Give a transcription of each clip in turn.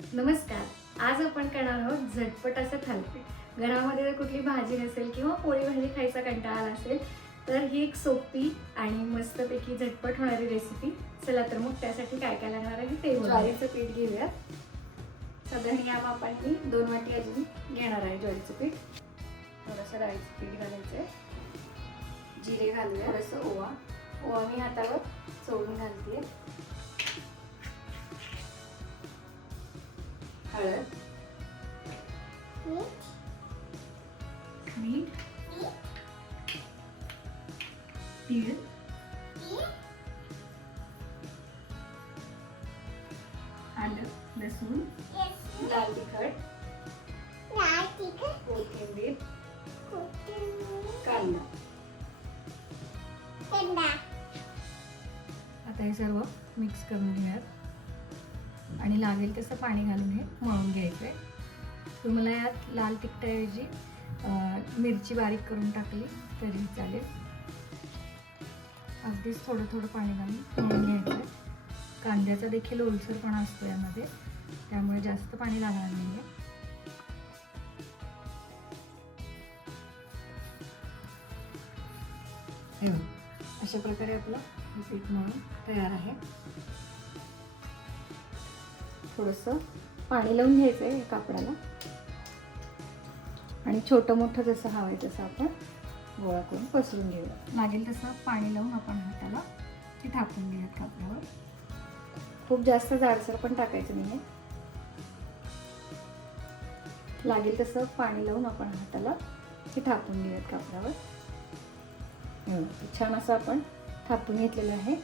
नमस्कार आज आपण करणार आहोत झटपट असं थालीपीठ. घरामध्ये जर कुठली भाजी नसेल किंवा पोळी भाजी खायचा कंटाळा आला असेल तर ही एक सोपी आणि मस्तपैकी झटपट होणारी रेसिपी चला तर मग त्यासाठी काय काय लागणार आहे ते. ज्वारीचं पीठ घेऊया साधारण या मापाने दोन वाटी अजून घेणार आहे ज्वारीचं पीठ. थोडंसं डाळीचं पीठ घालायचं आहे जिरे घालूया थोडंसं ओवा. ओवा मी हातावर चोळून घालते हळद मीठ तीळ आलं लसूण लाल तिखट कोथिंबीर कांदा आता हे सर्व मिक्स करून घेऊयात. आणि लागेल तसं पाणी घालून हे मळून घ्यायचं आहे तुम्हाला यात लाल तिखटाऐवजी मिरची बारीक करून टाकली तरी चालेल. अगदीच थोडं थोडं पाणी घालून मळून घ्यायचं आहे कांद्याचा देखील ओलसरपणा असतो यामध्ये त्यामुळे जास्त पाणी लागणार नाही आहे अशा प्रकारे आपलं पीठ म्हणून तयार आहे. थोडंसं पाणी लावून घ्यायचं आहे कापडाला. आणि छोटं मोठं जसं हवं आहे तसं आपण गोळा करून पसरून घेऊया. लागेल तसं पाणी लावून आपण हाताला ते टाकून घेऊयात कापडावर. खूप जास्त जाडसर पण टाकायचं नाही आहे लागेल तसं पाणी लावून आपण हाताला ते थापून घेऊयात कापडावर. छान असं आपण थापून घेतलेलं आहे.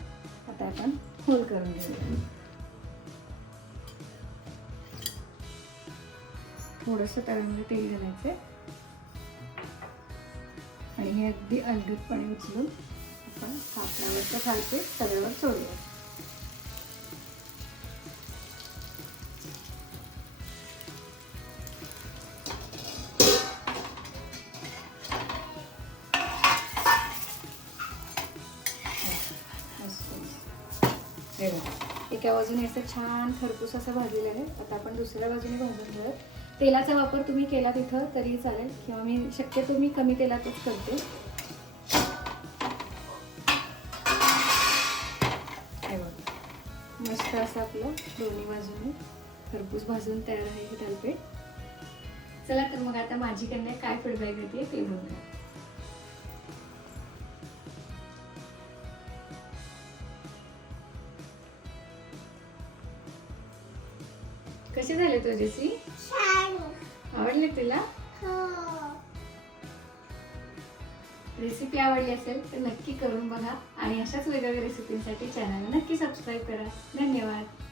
आता आपण होल करून घेऊया. थोडंसं तव्यामध्ये तेल घालायचं आणि हे अगदी अलगदपणे उचलून आपण कापडावरचं खालचे तव्यावर सोडूया. एका बाजूने असं छान खरपूस असं भाजलेलं आहे. आता आपण दुसऱ्या बाजूने भाजून घेऊयात. तेलाचा वापर तुम्ही केला तिथं तरी चालेल. किंवा मी शक्यतो मी कमी तेलातच करते. मस्त असं आपलं दोन्ही बाजूने खरपूस भाजून तयार आहे हे थालपीठ चला तर मग आता माझी कन्या काय फीडबॅक देते ते बघूया. कसे झाले तुझेसी आवडले तुला? रेसिपी आवडली असेल तर नक्की करून बघा आणि अशाच वेगवेगळ्या रेसिपींसाठी चॅनल नक्की सबस्क्राईब करा. धन्यवाद.